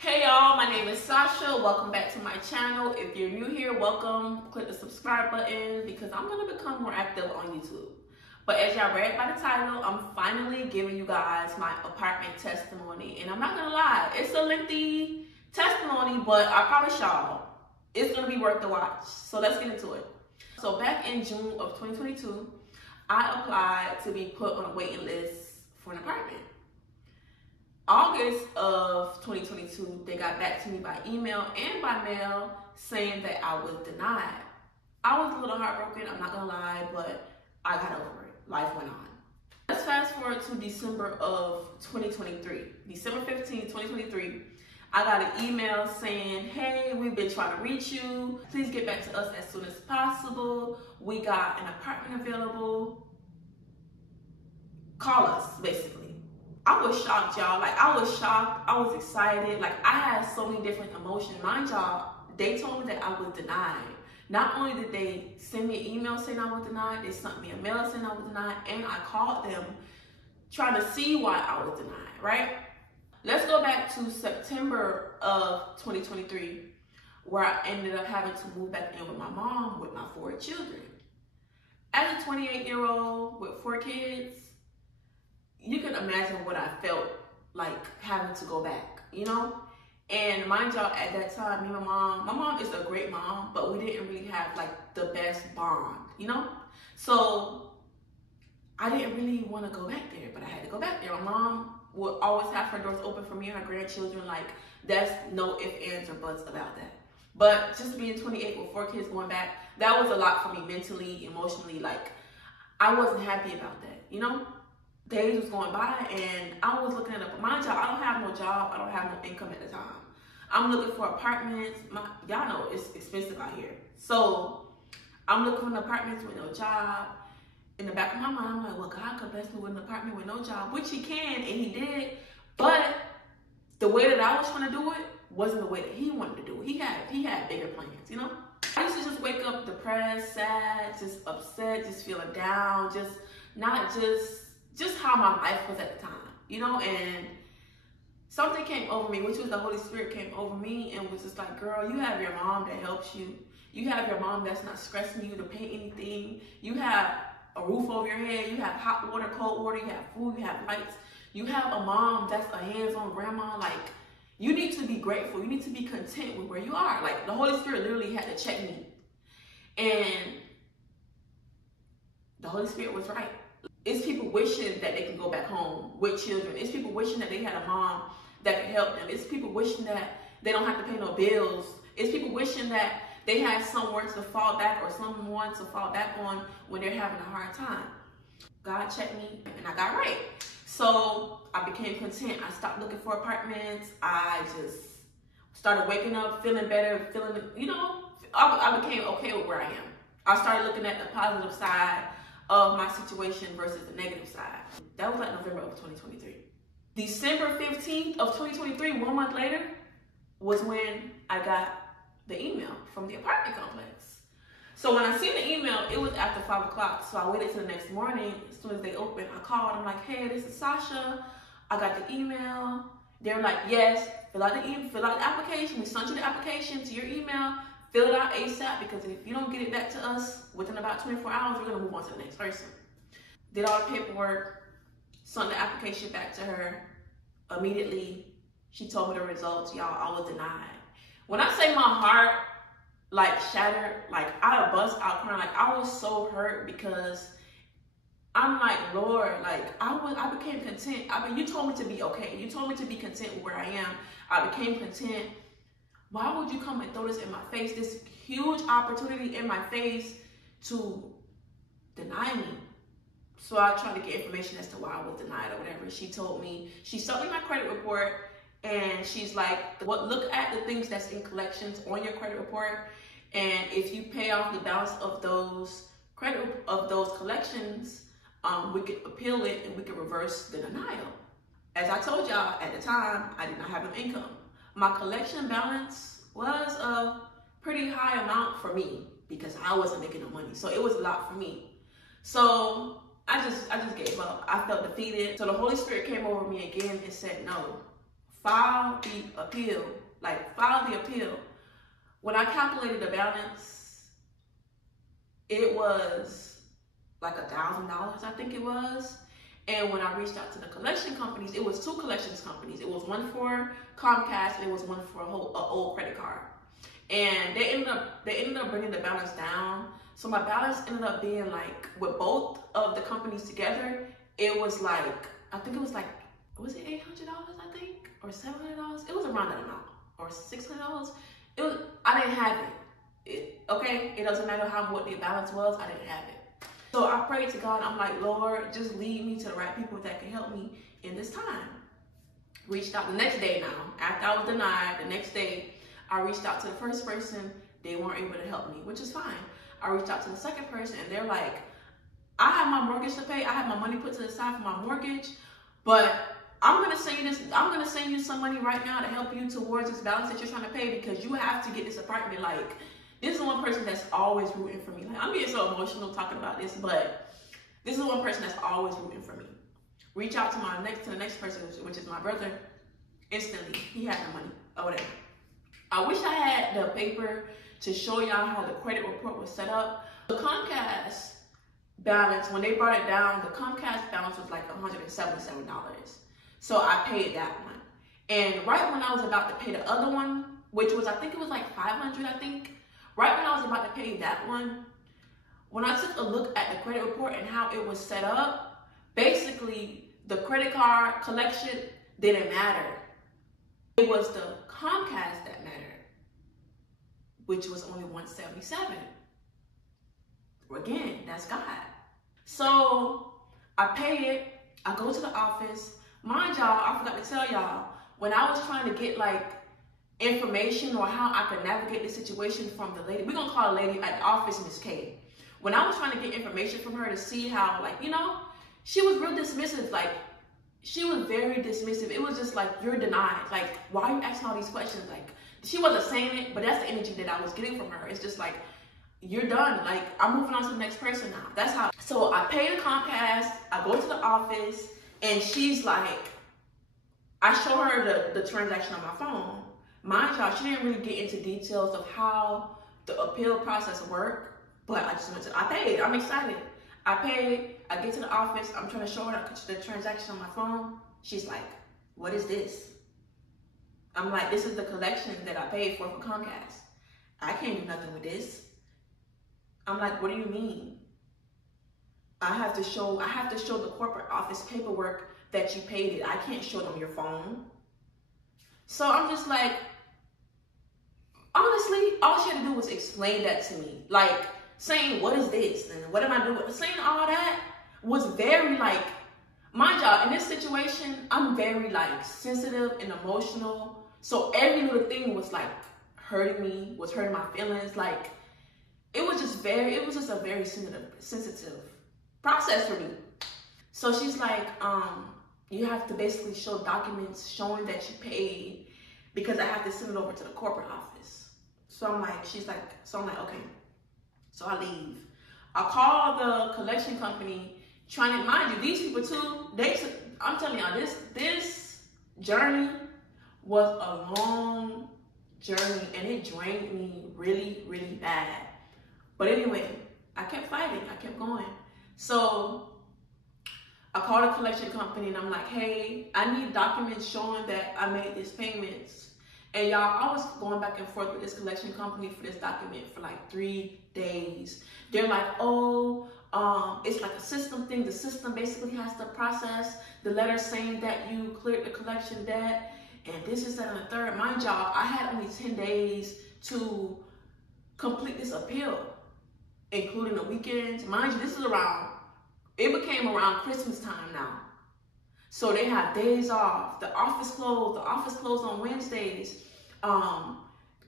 Hey y'all, my name is Sasha. Welcome back to my channel. If you're new here, welcome. Click the subscribe button because I'm going to become more active on YouTube. But as y'all read by the title, I'm finally giving you guys my apartment testimony. And I'm not going to lie, it's a lengthy testimony, but I promise y'all, it's going to be worth the watch. So let's get into it. So back in June of 2022, I applied to be put on a waiting list for an apartment. August of 2022, they got back to me by email and by mail saying that I was denied. I was a little heartbroken, I'm not gonna lie, but I got over it. Life went on. Let's fast forward to December of 2023. December 15, 2023, I got an email saying, hey, we've been trying to reach you. Please get back to us as soon as possible. We got an apartment available. Call us, basically. I was shocked, y'all. Like, I was shocked. I was excited. Like, I had so many different emotions. Mind y'all, they told me that I was denied. Not only did they send me an email saying I was denied, they sent me a mail saying I was denied, and I called them trying to see why I was denied, right? Let's go back to September of 2023, where I ended up having to move back in with my mom with my 4 children. As a 28-year-old with 4 kids, you can imagine what I felt like having to go back, you know? And mind y'all, at that time, me and my mom is a great mom, but we didn't really have like the best bond, you know? So I didn't really want to go back there, but I had to go back there. My mom would always have her doors open for me and her grandchildren. Like, that's no ifs, ands, or buts about that. But just being 28 with 4 kids going back, that was a lot for me mentally, emotionally. Like, I wasn't happy about that, you know? Days was going by and I was looking at it. Mind y'all, I don't have no job. I don't have no income at the time. I'm looking for apartments. Y'all know it's expensive out here. So I'm looking for apartments with no job. In the back of my mind, I'm like, well, God could bless me with an apartment with no job, which he can, and he did. But the way that I was trying to do it wasn't the way that he wanted to do it. He had bigger plans, you know? I used to just wake up depressed, sad, just upset, just feeling down, just how my life was at the time, you know? And something came over me, which was the Holy Spirit came over me and was just like, girl, you have your mom that helps you. You have your mom that's not stressing you to pay anything. You have a roof over your head. You have hot water, cold water. You have food. You have lights. You have a mom that's a hands-on grandma. Like, you need to be grateful. You need to be content with where you are. Like, the Holy Spirit literally had to check me. And the Holy Spirit was right. It's people wishing that they can go back home with children. It's people wishing that they had a mom that could help them. It's people wishing that they don't have to pay no bills. It's people wishing that they had somewhere to fall back or someone to fall back on when they're having a hard time. God checked me and I got right. So I became content. I stopped looking for apartments. I just started waking up, feeling better, you know, I became okay with where I am. I started looking at the positive side of my situation versus the negative side. That was like November of 2023. December 15th of 2023, 1 month later, was when I got the email from the apartment complex. So when I seen the email, it was after 5 o'clock. So I waited till the next morning. As soon as they opened, I called. I'm like, hey, this is Sasha. I got the email. They're like, yes, fill out the application. We sent you the application to your email. Fill it out ASAP, because if you don't get it back to us within about 24 hours, we're gonna move on to the next person. Did all the paperwork, sent the application back to her. Immediately, she told me the results. Y'all, I was denied. When I say my heart like shattered, like I bust out crying, like I was so hurt, because I'm like, Lord, like I became content. You told me to be okay. You told me to be content with where I am. I became content. Why would you come and throw this in my face, this huge opportunity in my face, to deny me? So I tried to get information as to why I was denied or whatever. She told me, she showed me my credit report, and she's like, look at the things that's in collections on your credit report, and if you pay off the balance of those collections, we could appeal it and we could reverse the denial. As I told y'all, at the time, I did not have an income. My collection balance was a pretty high amount for me because I wasn't making no money. So it was a lot for me. So I just gave up. I felt defeated. So the Holy Spirit came over me again and said, no, file the appeal. Like, file the appeal. When I calculated the balance, it was like $1,000, I think it was. And when I reached out to the collection companies, it was 2 collections companies. It was one for Comcast and it was one for an old credit card. And they ended up bringing the balance down. So my balance ended up being like, with both of the companies together, it was like, I think it was like, was it $800, I think, or $700? It was around that amount, or $600. It was, I didn't have it. Okay, it doesn't matter what the balance was, I didn't have it. So I prayed to God. I'm like, Lord, just lead me to the right people that can help me in this time. Reached out the next day now. After I was denied, the next day, I reached out to the first person. They weren't able to help me, which is fine. I reached out to the second person and they're like, I have my mortgage to pay. I have my money put to the side for my mortgage, but I'm gonna send you some money right now to help you towards this balance that you're trying to pay, because you have to get this apartment. Like, this is one person that's always rooting for me. Like, I'm getting so emotional talking about this, but this is one person that's always rooting for me. Reach out to the next person, which is my brother. Instantly, he had the money or whatever. I wish I had the paper to show y'all how the credit report was set up. The Comcast balance, when they brought it down, the Comcast balance was like $177. So I paid that one. And right when I was about to pay the other one, which was, I think it was like $500, I think. Right when I was about to pay that one, when I took a look at the credit report and how it was set up, basically the credit card collection didn't matter. It was the Comcast that mattered, which was only $177. Again, that's God. So I pay it, I go to the office. Mind y'all, I forgot to tell y'all, when I was trying to get like information or how I could navigate the situation from the lady, we're gonna call a lady at the office, Miss K. When I was trying to get information from her to see how, like, you know, she was real dismissive. Like, she was very dismissive. It was just like, you're denied. Like, why are you asking all these questions? Like, she wasn't saying it, but that's the energy that I was getting from her. It's just like, you're done. Like, I'm moving on to the next person now. That's how. So I pay the Comcast, I go to the office, and she's like, I show her the transaction on my phone. Mind y'all, she didn't really get into details of how the appeal process worked, but I just I paid. I'm excited. I paid, I get to the office, I'm trying to show her the transaction on my phone. She's like, what is this? I'm like, this is the collection that I paid for Comcast. I can't do nothing with this. I'm like, what do you mean? I have to show the corporate office paperwork that you paid it. I can't show them your phone. So I'm just like, honestly, all she had to do was explain that to me. Like, saying, what is this? And what am I doing? Saying all that was very, like, mind y'all, in this situation, I'm very, like, sensitive and emotional. So every little thing was, like, hurting me, was hurting my feelings. Like, it was just a very sensitive process for me. So she's like, you have to basically show documents showing that you paid, because I have to send it over to the corporate office. So I'm like, okay. So I leave. I call the collection company, trying to, mind you, these people too, I'm telling y'all, this journey was a long journey, and it drained me really, really bad. But anyway, I kept fighting, I kept going. So I called a collection company and I'm like, hey, I need documents showing that I made these payments. And y'all, I was going back and forth with this collection company for this document for like 3 days. They're like, oh, it's like a system thing. The system basically has to process the letter saying that you cleared the collection debt. And this is that and the third. Mind y'all, I had only 10 days to complete this appeal, including the weekends. Mind you, it became around Christmas time now. So they have days off. The office closed on Wednesdays.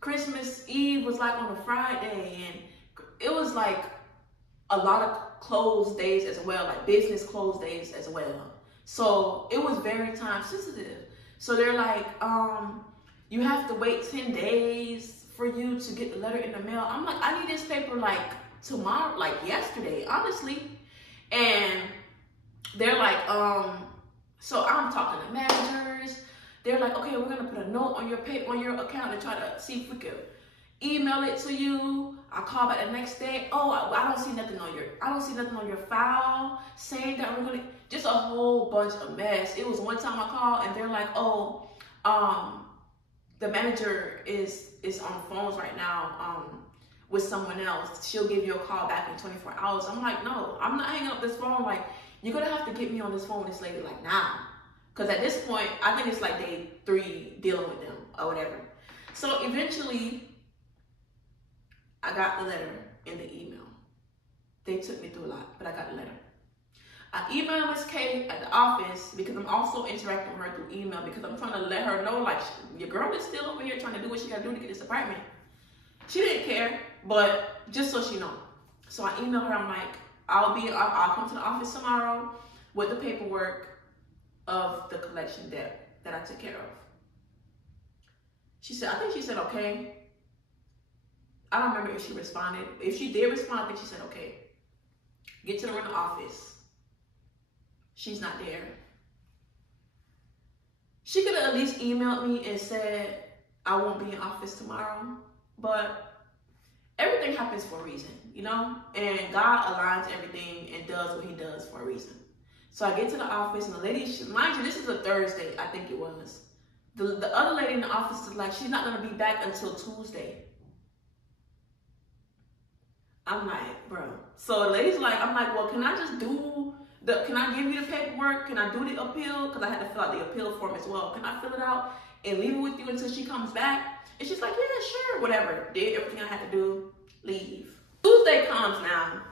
Christmas Eve was like on a Friday, and it was like a lot of closed days as well, like business closed days as well. So it was very time sensitive. So they're like, you have to wait 10 days for you to get the letter in the mail. I'm like, I need this paper like tomorrow, like yesterday, honestly. And they're like, so I'm talking to managers, They're like, okay, we're gonna put a note on your account and try to see if we could email it to you. I call back the next day. Oh, I don't see nothing on your file saying that we're gonna, just a whole bunch of mess. It was one time I called and they're like, oh, the manager is on phones right now with someone else. She'll give you a call back in 24 hours. I'm like, no, I'm not hanging up this phone. Like, you're gonna have to get me on this phone with this lady like now. Cause at this point, I think it's like day 3 dealing with them or whatever. So eventually, I got the letter in the email. They took me through a lot, but I got the letter. I emailed Miss K at the office because I'm also interacting with her through email because I'm trying to let her know, like, your girl is still over here trying to do what she gotta do to get this apartment. She didn't care, but just so she know. So I emailed her, I'm like, I'll come to the office tomorrow with the paperwork of the collection debt that I took care of. She said, I think she said, okay. I don't remember if she responded. If she did respond, I think she said, okay. Get to her in the office. She's not there. She could have at least emailed me and said, I won't be in office tomorrow. But everything happens for a reason, you know? And God aligns everything and does what he does for a reason. So I get to the office and the lady, mind you, this is a Thursday, I think it was. The other lady in the office is like, she's not gonna be back until Tuesday. I'm like, bro. So the lady's like, I'm like, well, can I just do can I give you the paperwork? Can I do the appeal? Because I had to fill out the appeal form as well. Can I fill it out and leave it with you until she comes back? And she's like, yeah, sure, whatever. Did everything I had to do, leave. Tuesday comes now.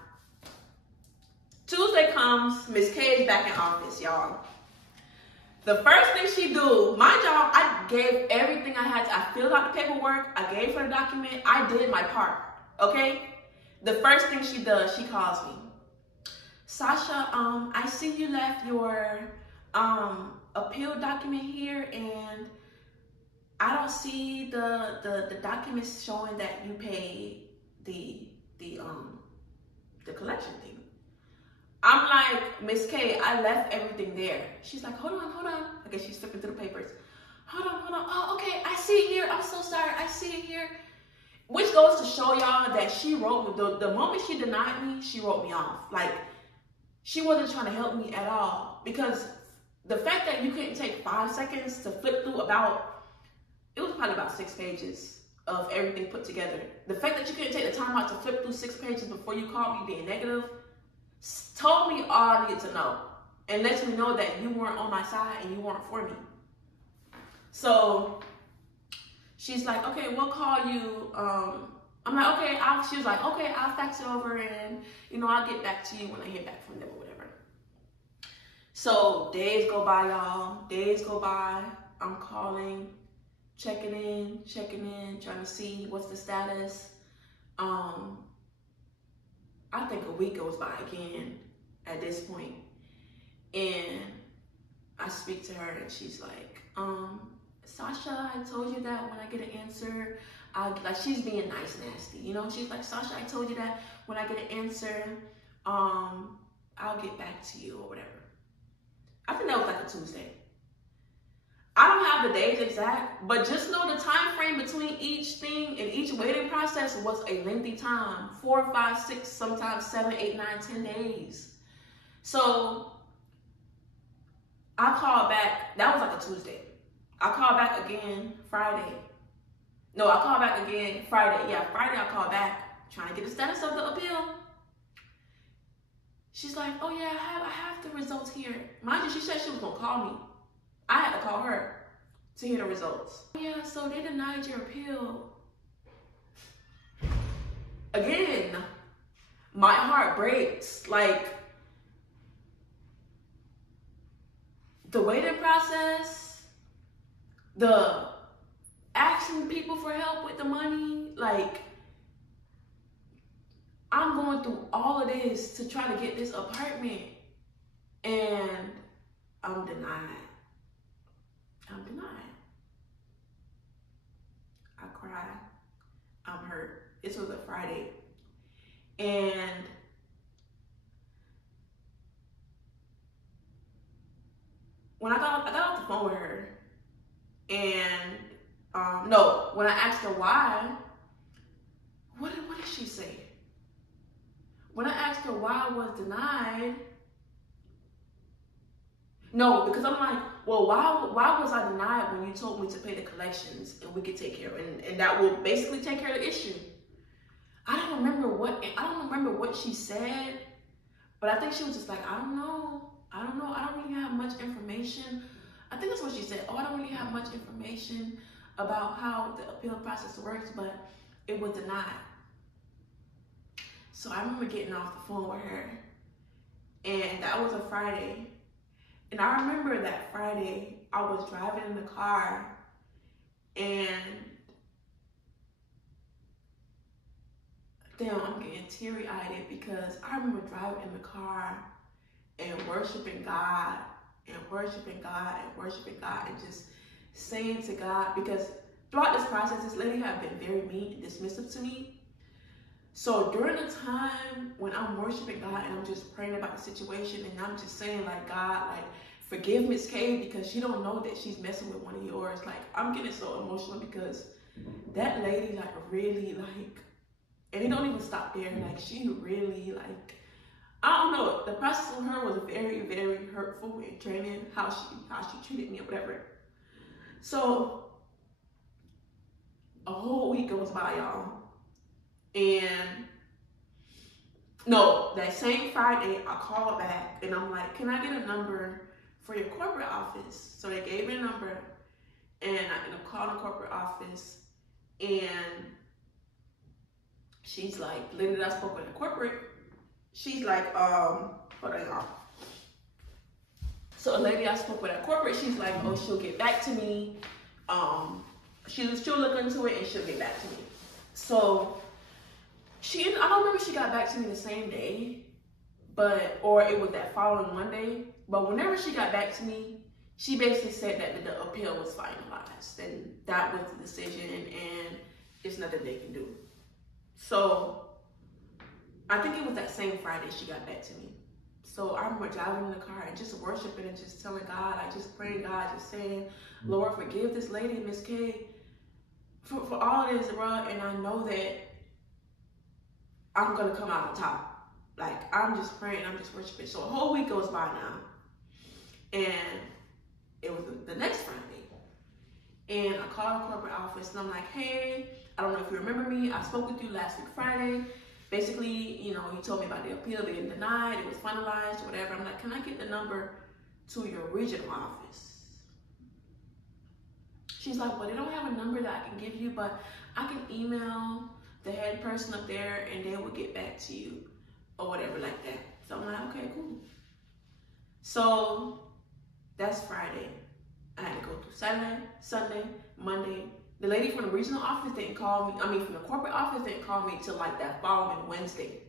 Tuesday comes, Miss K is back in office, y'all. The first thing she do, mind y'all, I gave everything I had to. I filled out the paperwork. I gave her the document. I did my part, okay? The first thing she does, she calls me. Sasha, I see you left your appeal document here, and I don't see the documents showing that you paid the collection thing. I'm like, Miss K, I left everything there. She's like, hold on. I guess she's flipping through the papers. Hold on. Oh, okay, I see it here. I'm so sorry. I see it here. Which goes to show y'all that she wrote me. The moment she denied me, she wrote me off. Like, she wasn't trying to help me at all. Because the fact that you couldn't take 5 seconds to flip through it was probably about 6 pages of everything put together. The fact that you couldn't take the time out to flip through 6 pages before you called me being negative told me all I needed to know. And lets me know that you weren't on my side and you weren't for me. So she's like, okay, we'll call you. I'm like, okay. She was like, okay, I'll fax it over and, I'll get back to you when I hear back from them or whatever. So days go by, y'all. Days go by. I'm calling, checking in, trying to see what's the status. I think a week goes by again at this point. And I speak to her and she's like, Sasha, I told you that when I get an answer, she's being nice, nasty, She's like, Sasha, I told you that when I get an answer, I'll get back to you or whatever. I think that was like a Tuesday. I don't have the days exact, but just know the time frame between each thing and each waiting process was a lengthy time. 4, 5, 6, sometimes 7, 8, 9, 10 days. So I called back. That was like a Tuesday. I called back again Friday. No, I called back again Friday. Yeah, Friday I called back trying to get the status of the appeal. She's like, oh yeah, I have the results here. Mind you, she said she was gonna call me. I had to call her to hear the results. Yeah, so they denied your appeal. Again, my heart breaks. Like, the waiting process, the asking people for help with the money, like, I'm going through all of this to try to get this apartment, and I'm denied. I cry. I'm hurt. This was a Friday. And when I got off the phone with her, And no, when I asked her why, what did she say? When I asked her why I was denied, no, because I'm like, well, why was I denied when you told me to pay the collections and we could take care of it, and that will basically take care of the issue. I don't remember what she said, but I think she was just like, I don't know, I don't really have much information. I think that's what she said. Oh, I don't really have much information about how the appeal process works, but it was denied. So I remember getting off the phone with her, and that was a Friday. And I remember that Friday, I was driving in the car, and damn, I'm getting teary-eyed because I remember driving in the car and worshiping God and worshiping God and worshiping God and just saying to God, because throughout this process, this lady had been very mean and dismissive to me. So during the time when I'm worshiping God and I'm just praying about the situation and I'm just saying like, God, like, forgive Miss K because she don't know that she's messing with one of yours. Like, I'm getting so emotional because that lady like really like, and it don't even stop there. Like, she really like, I don't know, the process with her was very, very hurtful and draining, how she treated me or whatever. So a whole week goes by, y'all. And no, that same Friday, I called back and I'm like, can I get a number for your corporate office? So they gave me a number, and I ended up calling the corporate office, and she's like, the lady that I spoke with in corporate, she's like, hold on, y'all. So a lady I spoke with at corporate, she's like, oh, she'll get back to me. She'll look into it and she'll get back to me. So I don't remember if she got back to me the same day, or it was that following Monday. But whenever she got back to me, she basically said that the appeal was finalized and that was the decision and there's nothing they can do. So I think it was that same Friday she got back to me. So I remember driving in the car and just worshiping and just telling God, like just praying God, just saying, Lord, forgive this lady, Miss K, for all this, bro. And I know that I'm gonna come out on top. Like, I'm just praying, I'm just worshiping. So a whole week goes by now, and it was the next Friday. And I called the corporate office and I'm like, hey, I don't know if you remember me. I spoke with you last week Friday. Basically, you know, you told me about the appeal being denied, it was finalized or whatever. I'm like, can I get the number to your regional office? She's like, well, they don't have a number that I can give you, but I can email the head person up there and they will get back to you or whatever like that. So I'm like, okay, cool. So that's Friday. I had to go through Saturday, Sunday, Monday. The lady from the regional office didn't call me. I mean, from the corporate office didn't call me till like that following Wednesday.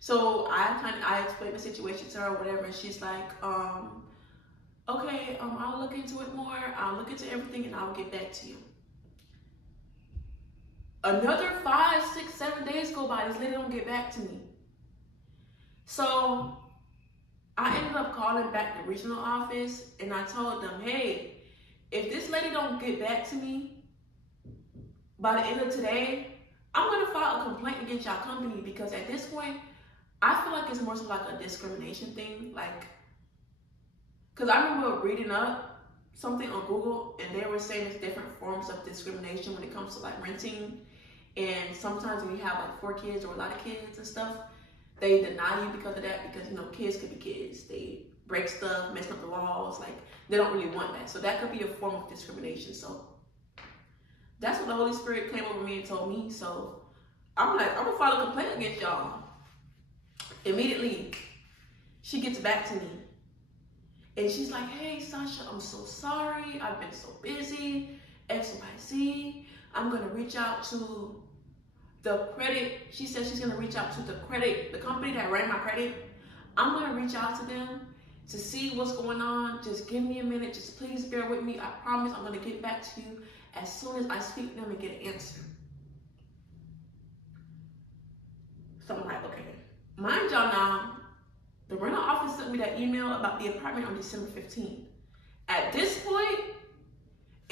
So I explained the situation to her, whatever, and she's like, okay, I'll look into it more. I'll look into everything and I'll get back to you. Another 5, 6, 7 days go by. This lady don't get back to me. So I ended up calling back the regional office and I told them, hey, if this lady don't get back to me by the end of today, I'm gonna file a complaint against y'all company, because at this point, I feel like it's more so like a discrimination thing. Like, cause I remember reading up something on Google and they were saying there's different forms of discrimination when it comes to like renting. And sometimes when you have like 4 kids or a lot of kids and stuff, they deny you because of that, because, you know, kids could be kids. They break stuff, mess up the walls, like they don't really want that. So that could be a form of discrimination. So that's what the Holy Spirit came over me and told me. So I'm like, I'm gonna file a complaint against y'all. Immediately, she gets back to me and she's like, hey, Sasha, I'm so sorry. I've been so busy, X, Y, Z. I'm gonna reach out to the credit. She said she's gonna reach out to the company that ran my credit. I'm gonna reach out to them to see what's going on. Just give me a minute. Just please bear with me. I promise I'm gonna get back to you as soon as I speak to them and get an answer. So I'm like, okay. Mind y'all now, the rental office sent me that email about the apartment on December 15th. At this point,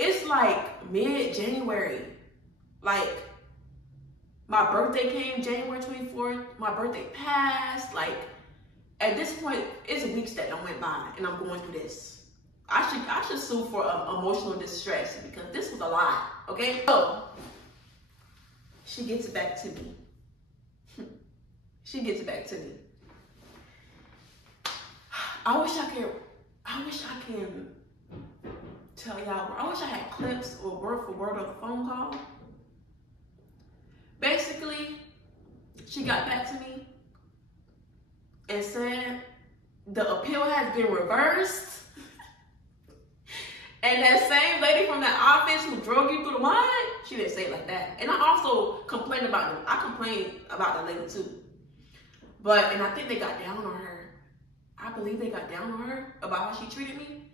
It's like mid-January. Like, my birthday came January 24th. My birthday passed. Like, at this point, it's weeks that don't went by, and I'm going through this. I should sue for emotional distress because this was a lot, okay? So, she gets it back to me. She gets it back to me. I wish I can tell y'all. I wish I had clips or word for word on the phone call. Basically, she got back to me and said the appeal has been reversed. And that same lady from that office who drove you through the mud, she didn't say it like that. And I also complained about them. I complained about that lady too. And I think they got down on her. I believe they got down on her about how she treated me.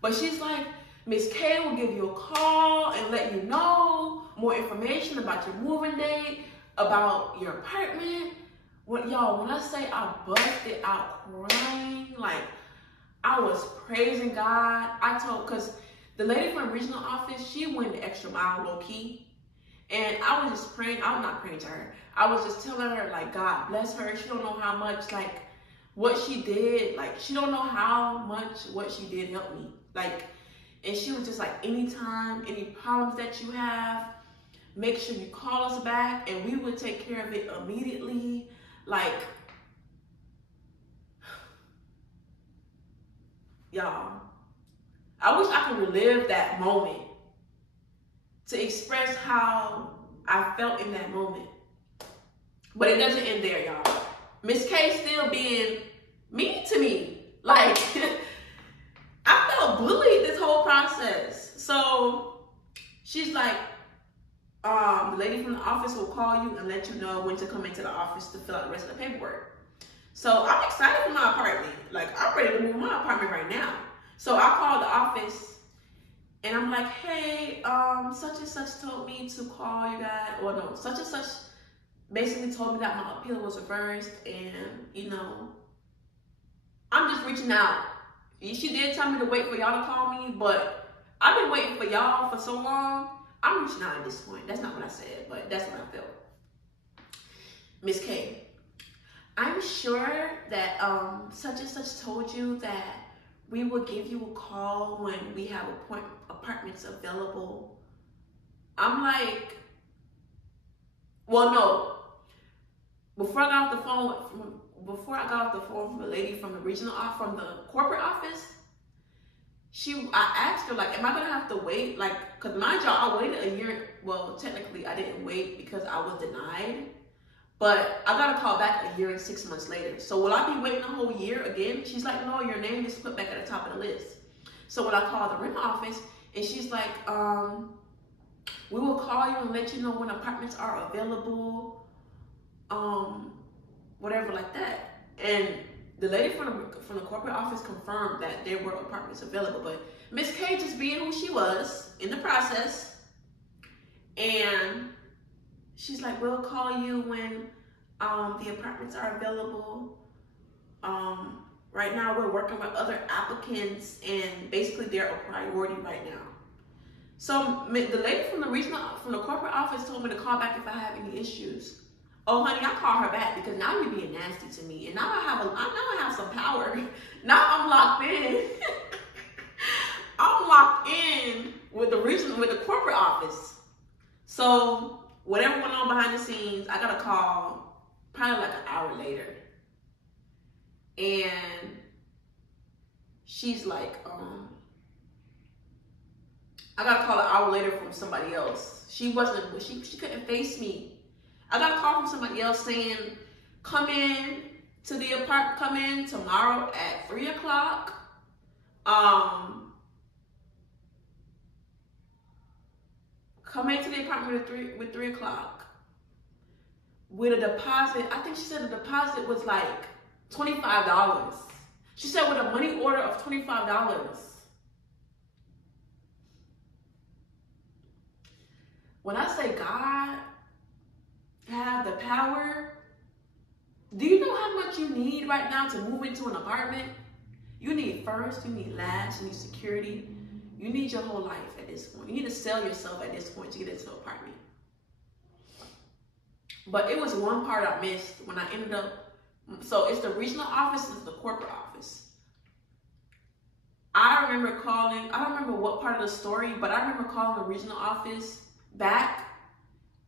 But she's like, Miss K will give you a call and let you know more information about your moving date, about your apartment. Y'all, when I say I busted out crying, like I was praising God. Because the lady from the regional office, she went the extra mile low key. And I was just praying. I'm not praying to her. I was just telling her, like, God bless her. She don't know how much, like, what she did. Like, she don't know how much what she did helped me. Like, and she was just like, anytime, any problems that you have, make sure you call us back and we would take care of it immediately. Like, y'all, I wish I could relive that moment to express how I felt in that moment. But it doesn't end there, y'all. Miss K still being mean to me. Like, I felt bullied this whole process. So she's like, the lady from the office will call you and let you know when to come into the office to fill out the rest of the paperwork. So I'm excited for my apartment. Like, I'm ready to move my apartment right now. So I called the office and I'm like, hey, such and such told me to call you guys. Or no, such and such basically told me that my appeal was reversed, and you know, I'm just reaching out. She did tell me to wait for y'all to call me, but I've been waiting for y'all for so long. I'm reaching out at this point. That's not what I said, but that's what I felt. Miss K, I'm sure that such and such told you that we will give you a call when we have apartments available. I'm like, well, no. Before I got off the phone from the lady from the regional office, from the corporate office, I asked her, like, am I gonna have to wait? Like, cause mind y'all, I waited a year. Well, technically I didn't wait because I was denied, but I got a call back a year and 6 months later. So will I be waiting a whole year again? She's like, no, your name is put back at the top of the list. So when I called the rent office, and she's like, we will call you and let you know when apartments are available, whatever like that. And the lady from the corporate office confirmed that there were apartments available, but Miss K just being who she was in the process, and she's like, we'll call you when the apartments are available. Right now we're working with other applicants, and basically they're a priority right now. So the lady from the corporate office told me to call back if I have any issues. Oh, honey, I called her back because now you're being nasty to me, and now I have some power. Now I'm locked in. I'm locked in with the corporate office. So whatever went on behind the scenes, I got a call probably like an hour later, and she's like, I got a call an hour later from somebody else. She couldn't face me. I got a call from somebody else saying, come in to the apartment, come in tomorrow at 3 o'clock. Come into the apartment with 3 o'clock. With a deposit, I think she said the deposit was like $25. She said with a money order of $25. When I say God have the power, do you know how much you need right now to move into an apartment? You need first, you need last, you need security, You need your whole life at this point. You need to sell yourself at this point to get into an apartment. But it was one part I missed when I ended up, so it's the regional office, it's the corporate office. I remember calling, I don't remember what part of the story, but I remember calling the regional office back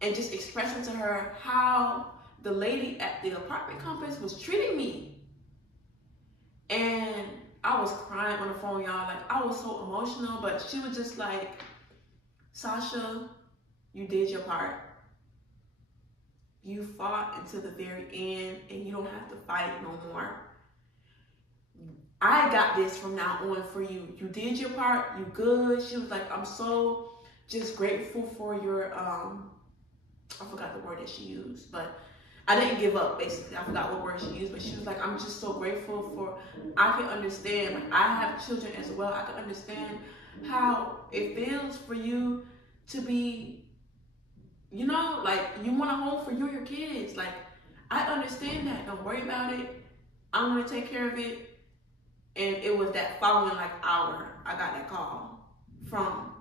and just expressing to her how the lady at the apartment complex was treating me. And I was crying on the phone, y'all. Like, I was so emotional, but she was just like, Sasha, you did your part. You fought until the very end, and you don't have to fight no more. I got this from now on for you. You did your part, you good. She was like, I'm so just grateful for your, I forgot the word that she used, but I didn't give up, basically. I forgot what word she used, but she was like, I'm just so grateful for, I can understand, like, I have children as well. I can understand how it feels for you to be, you know, like, you want a home for you and your kids. Like, I understand that. Don't worry about it. I'm going to take care of it. And it was that following, like, hour, I got that call from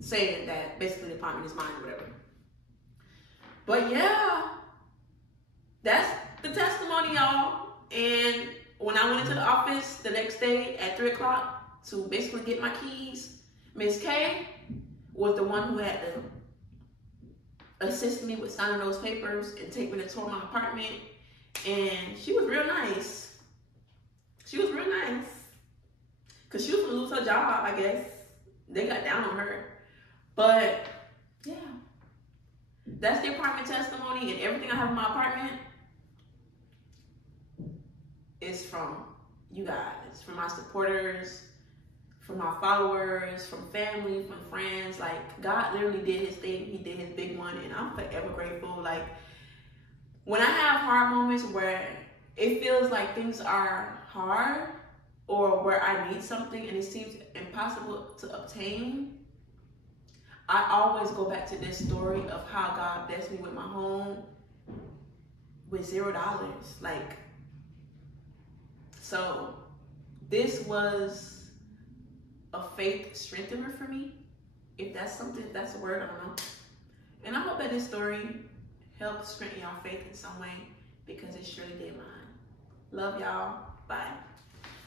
saying that basically the apartment is mine or whatever. But yeah, that's the testimony, y'all. And when I went into the office the next day at 3 o'clock to basically get my keys, Miss K was the one who had to assist me with signing those papers and take me to tour my apartment. And she was real nice. She was real nice. Because she was going to lose her job, I guess. They got down on her. But, yeah. That's the apartment testimony. And everything I have in my apartment is from you guys. From my supporters. From my followers. From family. From friends. Like, God literally did his thing. He did his big one. And I'm forever grateful. Like, when I have hard moments where it feels like things are hard or where I need something and it seems impossible to obtain, I always go back to this story of how God blessed me with my home with $0. Like, so this was a faith strengthener for me. If that's something, if that's a word, I don't know. And I hope that this story helps strengthen y'all faith in some way, because it surely did mine. Love y'all. Bye.